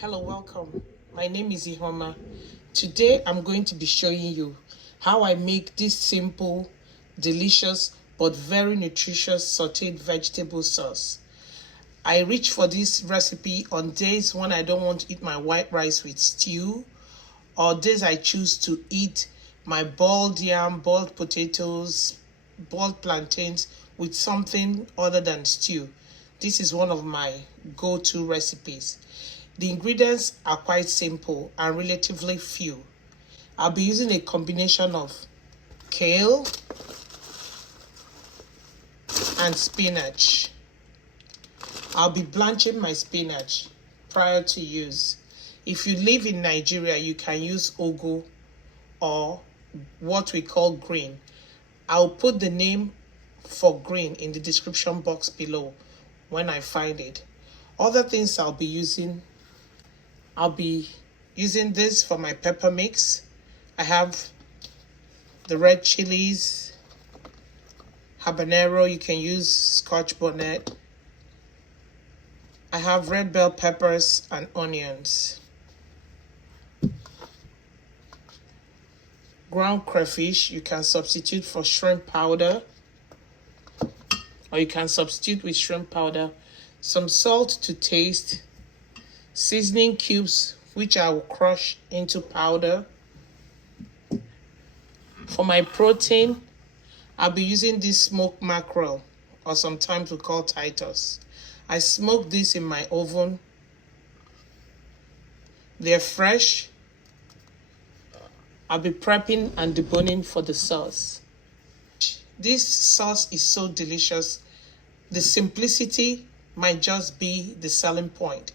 Hello, welcome. My name is Ihoma. Today I'm going to be showing you how I make this simple, delicious, but very nutritious sauteed vegetable sauce. I reach for this recipe on days when I don't want to eat my white rice with stew, or days I choose to eat my boiled yam, boiled potatoes, boiled plantains with something other than stew. This is one of my go-to recipes. The ingredients are quite simple and relatively few. I'll be using a combination of kale and spinach. I'll be blanching my spinach prior to use. If you live in Nigeria, you can use ugu or what we call green. I'll put the name for green in the description box below when I find it. Other things I'll be using this for my pepper mix. I have the red chilies, habanero, you can use Scotch bonnet. I have red bell peppers and onions. Ground crayfish, you can substitute for shrimp powder, or you can substitute with shrimp powder. Some salt to taste. Seasoning cubes, which I will crush into powder. For my protein, I'll be using this smoked mackerel, or sometimes we call Titus. I smoke this in my oven. They're fresh. I'll be prepping and deboning for the sauce. This sauce is so delicious. The simplicity might just be the selling point.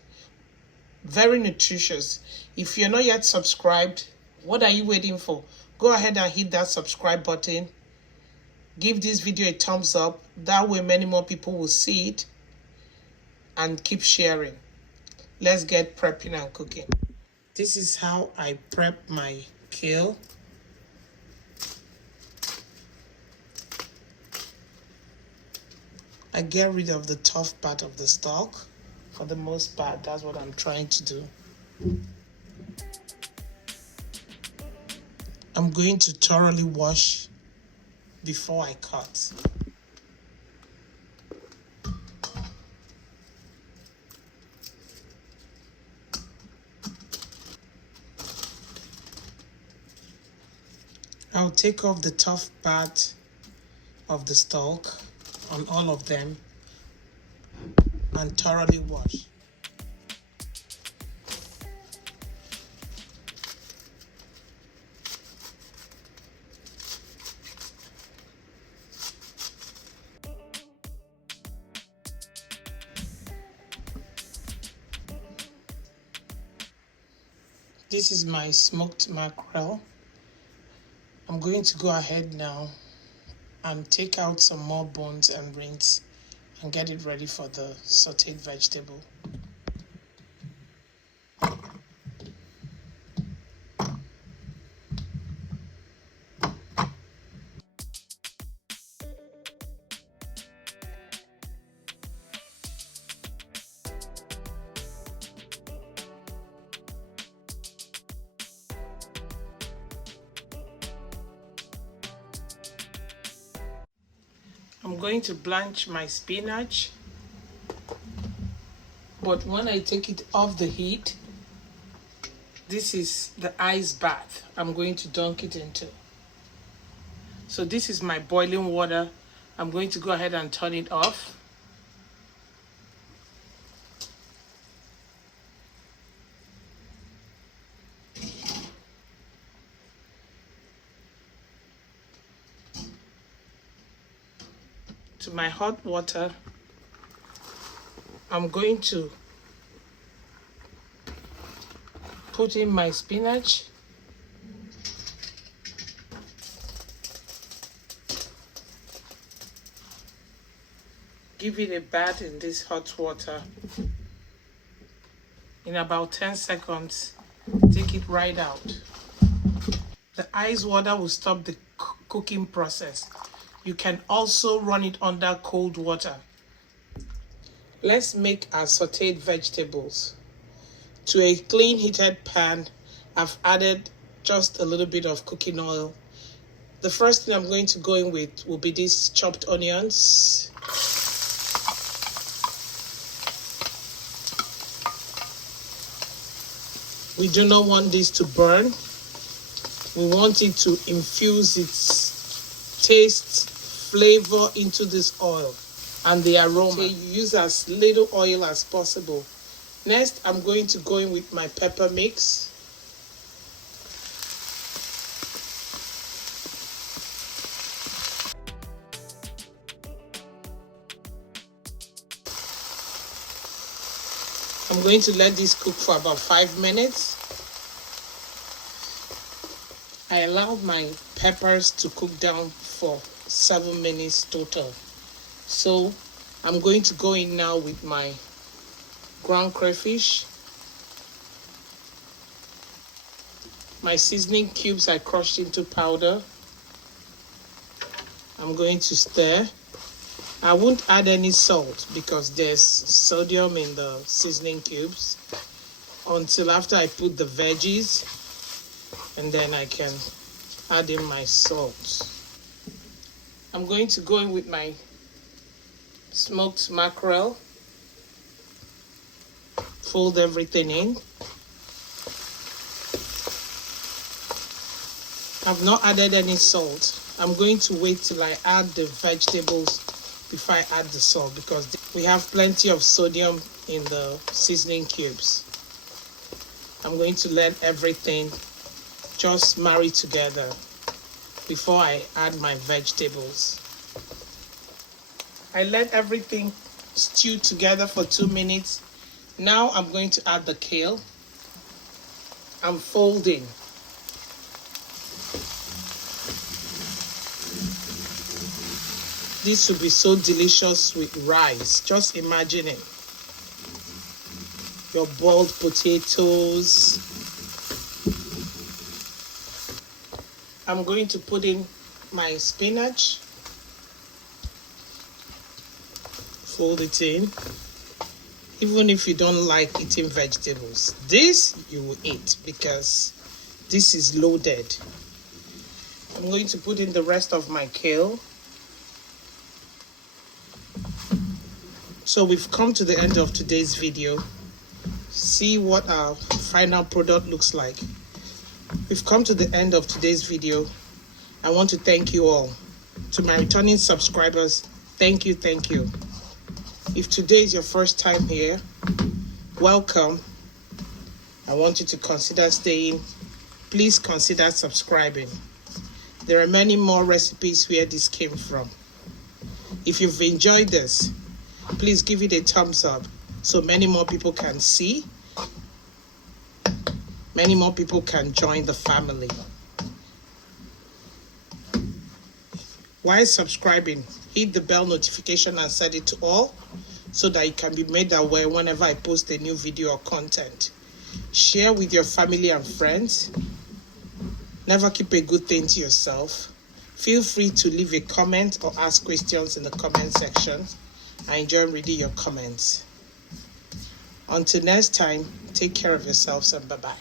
Very nutritious. If you're not yet subscribed, what are you waiting for? Go ahead and hit that subscribe button. Give this video a thumbs up. That way many more people will see it. And keep sharing. Let's get prepping and cooking. This is how I prep my kale. I get rid of the tough part of the stalk. For the most part, that's what I'm trying to do. I'm going to thoroughly wash before I cut. I'll take off the tough part of the stalk on all of them and thoroughly wash. This is my smoked mackerel. I'm going to go ahead now and take out some more bones and rinse and get it ready for the sauteed vegetable. I'm going to blanch my spinach, but when I take it off the heat, this is the ice bath I'm going to dunk it into. So this is my boiling water. I'm going to go ahead and turn it off. To my hot water, I'm going to put in my spinach. Give it a bath in this hot water. In about 10 seconds, take it right out. The ice water will stop the cooking process. You can also run it under cold water. Let's make our sauteed vegetables. To a clean heated pan, I've added just a little bit of cooking oil. The first thing I'm going to go in with will be these chopped onions. We do not want this to burn. We want it to infuse its taste, flavor into this oil and the aroma. So you use as little oil as possible. Next, I'm going to go in with my pepper mix. I'm going to let this cook for about 5 minutes. I allowed my peppers to cook down for 7 minutes total. So I'm going to go in now with my ground crayfish, my seasoning cubes I crushed into powder. I'm going to stir. I won't add any salt because there's sodium in the seasoning cubes until after I put the veggies, and then I can add in my salt. I'm going to go in with my smoked mackerel. Fold everything in. I've not added any salt. I'm going to wait till I add the vegetables before I add the salt because we have plenty of sodium in the seasoning cubes. I'm going to let everything just marry together before I add my vegetables. I let everything stew together for 2 minutes. Now I'm going to add the kale. I'm folding. This will be so delicious with rice. Just imagine it. Your boiled potatoes. I'm going to put in my spinach. Fold it in. Even if you don't like eating vegetables, this you will eat because this is loaded. I'm going to put in the rest of my kale. So we've come to the end of today's video. See what our final product looks like. We've come to the end of today's video. I want to thank you all. To my returning subscribers, thank you, thank you. If today is your first time here, welcome. I want you to consider staying. Please consider subscribing. There are many more recipes where this came from. If you've enjoyed this, please give it a thumbs up so many more people can see. Many more people can join the family. While subscribing, hit the bell notification and set it to all so that you can be made aware whenever I post a new video or content. Share with your family and friends. Never keep a good thing to yourself. Feel free to leave a comment or ask questions in the comment section. I enjoy reading your comments. Until next time, take care of yourselves and bye-bye.